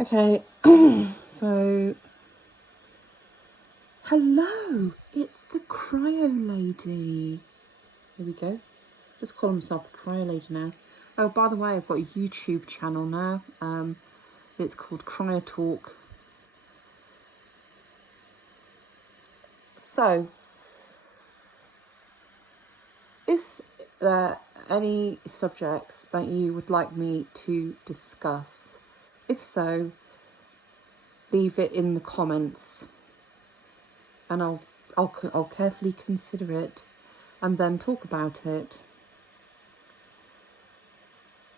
Okay, so hello, it's the Cryo Lady. Here we go. Just call himself the Cryo Lady now. Oh, by the way, I've got a YouTube channel now. It's called Cryotalk. So, is there any subjects that you would like me to discuss? If so, leave it in the comments, and I'll carefully consider it, and then talk about it.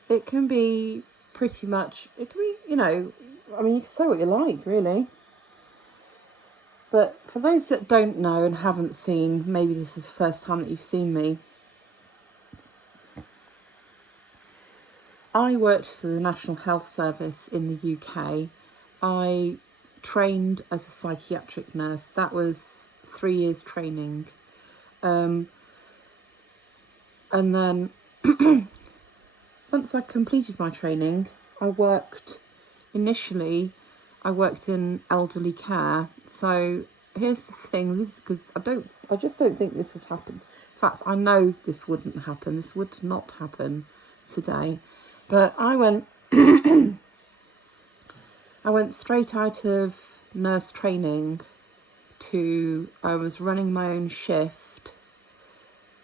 It can be pretty much, it can be, you can say what you like, really. But for those that don't know and haven't seen, maybe this is the first time that you've seen me, I worked for the National Health Service in the UK. I trained as a psychiatric nurse. That was 3 years training. And then once I completed my training, I worked in elderly care. So here's the thing, this is because I just don't think this would happen. In fact, I know this wouldn't happen. This would not happen today. But I went straight out of nurse training I was running my own shift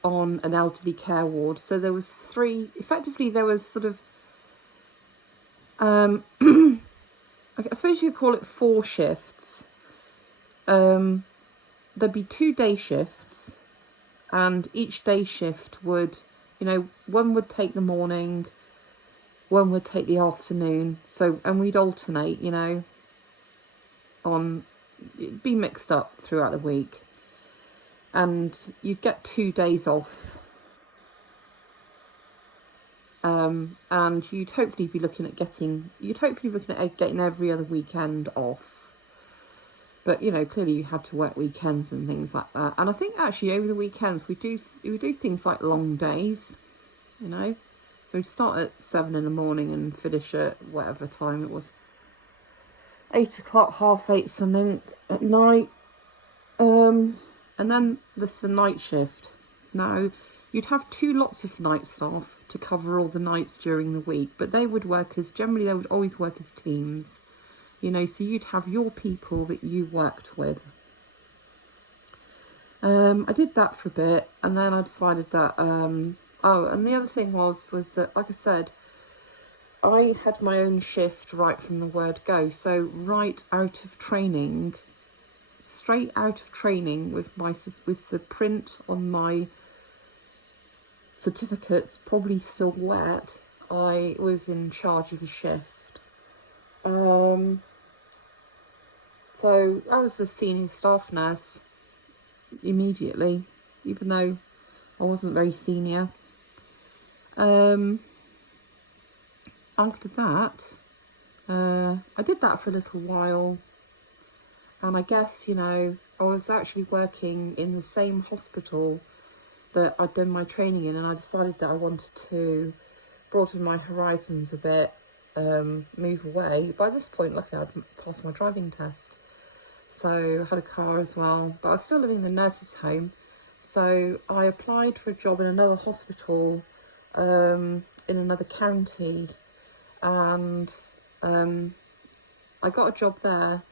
on an elderly care ward. So there was there was sort of, I suppose you could call it 4 shifts. There'd be 2 day shifts, and each day shift would, one would take the morning, one would take the afternoon. So, and we'd alternate, it'd be mixed up throughout the week. And you'd get 2 days off. And you'd hopefully be looking at getting every other weekend off. But, clearly you had to work weekends and things like that. And I think actually over the weekends we do things like long days, So we'd start at 7 in the morning and finish at whatever time it was. 8 o'clock, 8:30 something at night. And then there's the night shift. Now, you'd have 2 lots of night staff to cover all the nights during the week, but they would always work as teams, so you'd have your people that you worked with. I did that for a bit, and then I decided that, and the other thing was that, like I said, I had my own shift right from the word go, so straight out of training with the print on my certificates probably still wet, I was in charge of a shift. So I was a senior staff nurse immediately, even though I wasn't very senior. After that, I did that for a little while. And I guess, I was actually working in the same hospital that I'd done my training in, and I decided that I wanted to broaden my horizons a bit, move away. By this point, luckily, I'd passed my driving test, so I had a car as well, but I was still living in the nurse's home. So I applied for a job in another hospital, in another county, and I got a job there.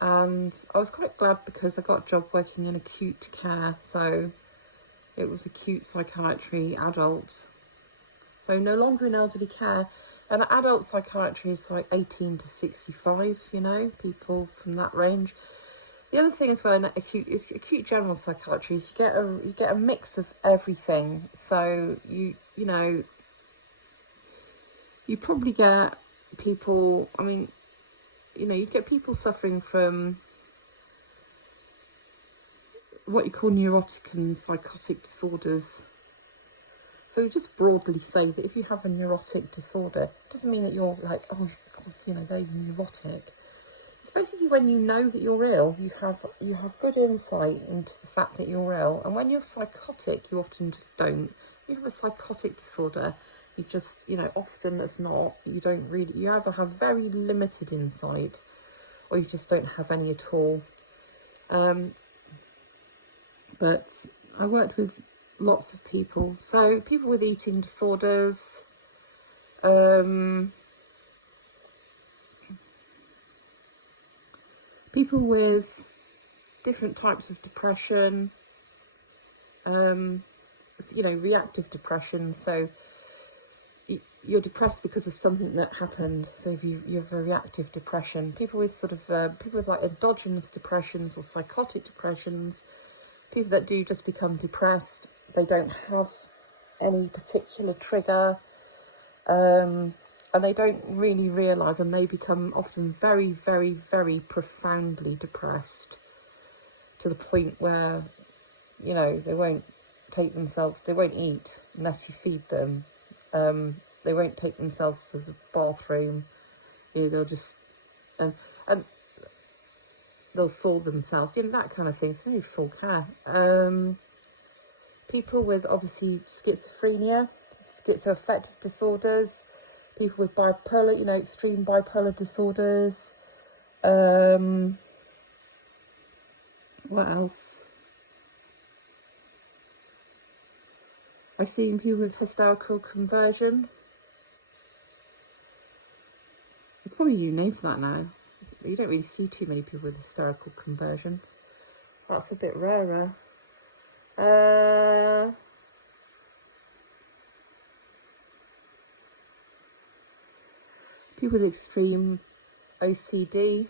And I was quite glad because I got a job working in acute care. So it was acute psychiatry, adults. So no longer in elderly care. And adult psychiatry is like 18 to 65, people from that range. The other thing as well in acute general psychiatry is you get a mix of everything. So you probably get people, you'd get people suffering from what you call neurotic and psychotic disorders. So just broadly say that if you have a neurotic disorder, it doesn't mean that you're like, oh God, they're neurotic. It's basically when you know that you're ill, you have good insight into the fact that you're ill. And when you're psychotic, you often just don't. You have a psychotic disorder, You just, you know, often as not, you don't really, you either have very limited insight or you just don't have any at all. But I worked with lots of people. So people with eating disorders, people with different types of depression, you know, reactive depression. So you're depressed because of something that happened. So if you have a reactive depression, people with sort of people with like endogenous depressions or psychotic depressions, people that do just become depressed, they don't have any particular trigger, and they don't really realise, and they become often very, very, very profoundly depressed to the point where, you know, they won't eat unless you feed them. They won't take themselves to the bathroom. You know, they'll just, and they'll saw themselves, you know, that kind of thing. So full care. People with obviously schizophrenia, schizoaffective disorders, people with bipolar, you know, extreme bipolar disorders. What else? I've seen people with hysterical conversion. There's probably a new name for that now. You don't really see too many people with hysterical conversion. That's a bit rarer. People with extreme OCD,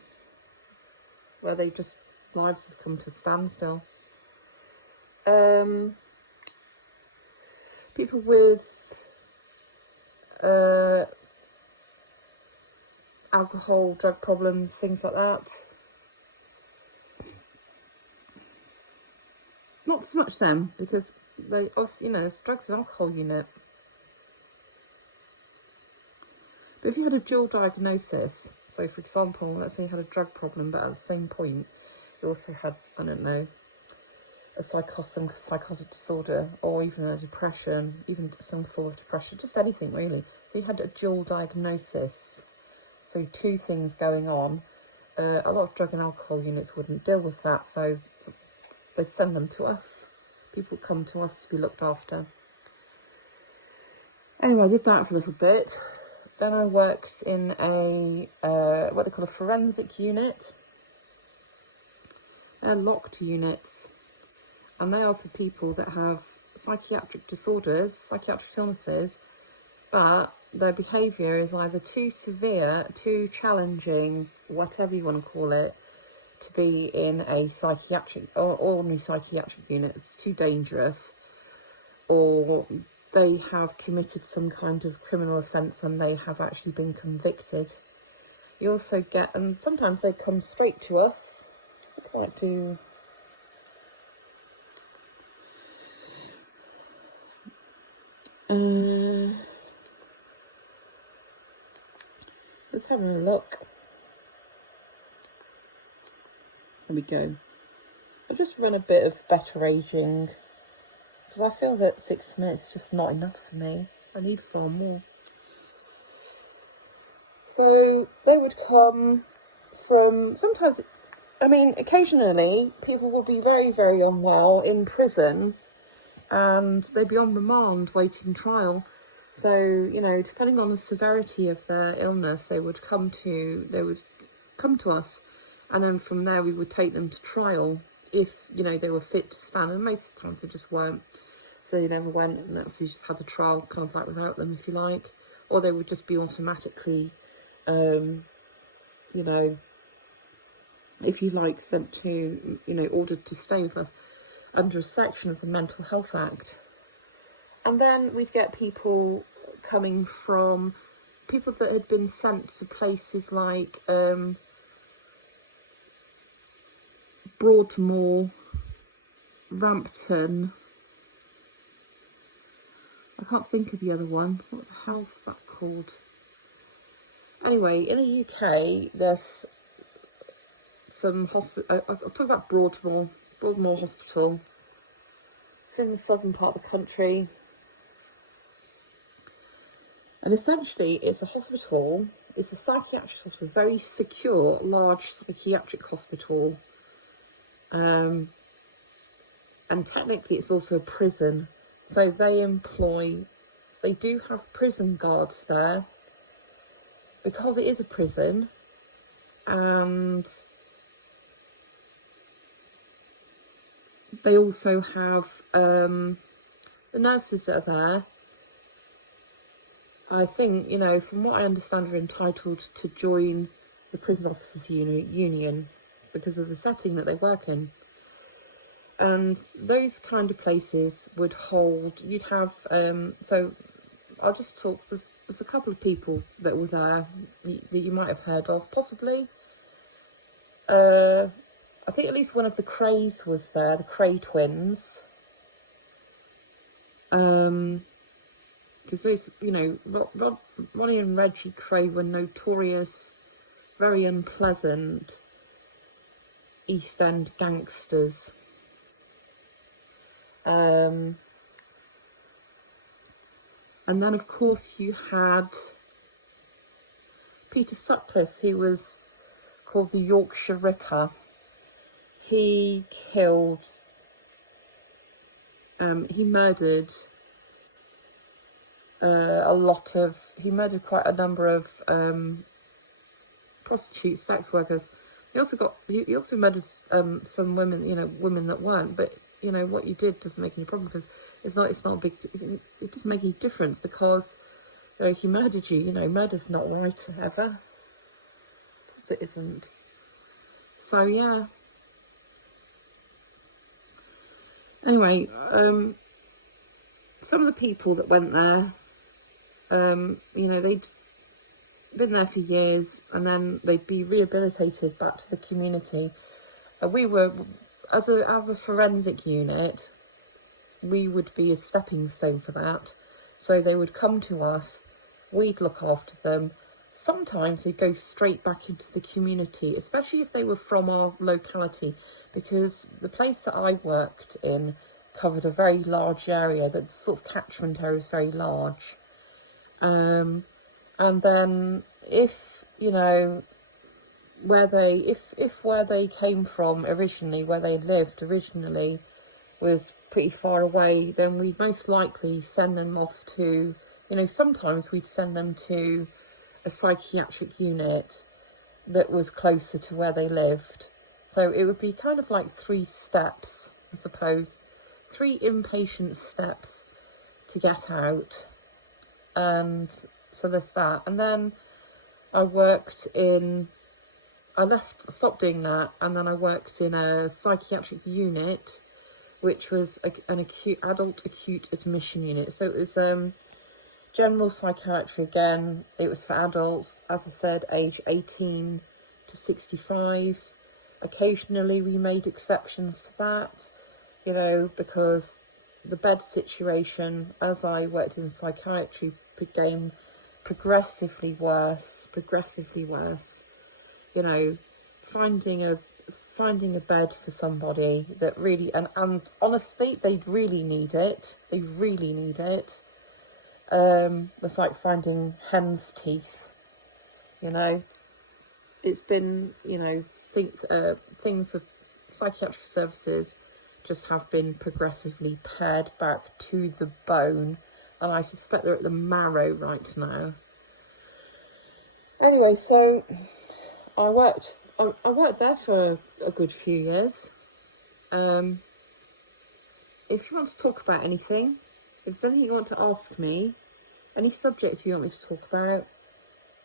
where they just, lives have come to a standstill. People with alcohol, drug problems, things like that. Not so much them, because they also, you know, it's drugs and alcohol unit. But if you had a dual diagnosis, so for example, let's say you had a drug problem, but at the same point, you also had, I don't know, some psychotic disorder, or even a depression, even some form of depression, just anything really. So you had a dual diagnosis, so two things going on. A lot of drug and alcohol units wouldn't deal with that, so they'd send them to us. People come to us to be looked after. Anyway, I did that for a little bit. Then I worked in a, what they call a forensic unit. They're locked units. And they are for people that have psychiatric disorders, psychiatric illnesses, but their behaviour is either too severe, too challenging, whatever you want to call it, to be in a psychiatric or ordinary psychiatric unit. It's too dangerous, or they have committed some kind of criminal offence and they have actually been convicted. You also get, and sometimes they come straight to us. I'd like to... let's have a look. There we go. I'll just run a bit of better aging, because I feel that 6 minutes is just not enough for me. I need far more. So they would come from, sometimes, I mean, occasionally people will be very, very unwell in prison and they'd be on remand waiting trial. So, you know, depending on the severity of their illness, they would come to us, and then from there we would take them to trial if, you know, they were fit to stand, and most of the times they just weren't. So you never went, and obviously just had the trial kind of like without them, if you like. Or they would just be automatically, you know, if you like, sent to, you know, ordered to stay with us under a section of the Mental Health Act. And then we'd get people coming from, people that had been sent to places like Broadmoor, Rampton. I can't think of the other one. What the hell's that called? Anyway, in the UK, there's some hospital. I'll talk about Broadmoor Hospital. It's in the southern part of the country. And essentially, it's a hospital. It's a psychiatric hospital, very secure, large psychiatric hospital. And technically, it's also a prison. So they do have prison guards there because it is a prison. And they also have the nurses that are there. I think, you know, from what I understand, are entitled to join the prison officers union because of the setting that they work in. And those kind of places would hold, you'd have, so I'll just talk, there's a couple of people that were there that you might have heard of, possibly. I think at least one of the Crays was there, the Cray twins. Because those, you know, Ronnie and Reggie Cray were notorious, very unpleasant East End gangsters. And then, of course, you had Peter Sutcliffe, who was called the Yorkshire Ripper. He killed, he murdered he murdered quite a number of prostitutes, sex workers. He also murdered some women, you know, women that weren't. But you know what you did doesn't make any problem because it's not a big. It doesn't make any difference because you know, he murdered you. You know, murder's not right ever. Of course it isn't. So yeah. Anyway, some of the people that went there, you know, they'd been there for years and then they'd be rehabilitated back to the community. We were, as a forensic unit, we would be a stepping stone for that. So they would come to us, we'd look after them. Sometimes they'd go straight back into the community, especially if they were from our locality, because the place that I worked in covered a very large area. The sort of catchment area is very large. And then if, you know, where they came from originally, where they lived originally was pretty far away, then we'd most likely send them off to, you know, sometimes we'd send them to a psychiatric unit that was closer to where they lived. So it would be kind of like 3 steps, I suppose, 3 inpatient steps to get out. And so there's that. And then I stopped doing that, and then I worked in a psychiatric unit, which was an adult acute admission unit. So it was general psychiatry again. It was for adults, as I said, age 18 to 65. Occasionally we made exceptions to that, you know, because the bed situation, as I worked in psychiatry, became progressively worse. You know, finding a bed for somebody that really, and honestly, they'd really need it. They really need it. It's like finding hen's teeth, you know. It's been, you know, things of psychiatric services just have been progressively pared back to the bone, and I suspect they're at the marrow right now. Anyway, so I worked there for a good few years. If you want to talk about anything, if there's anything you want to ask me, any subjects you want me to talk about,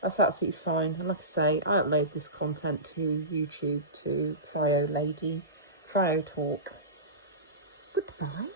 that's absolutely fine. And like I say, I upload this content to YouTube, to Cryotalk. Goodbye.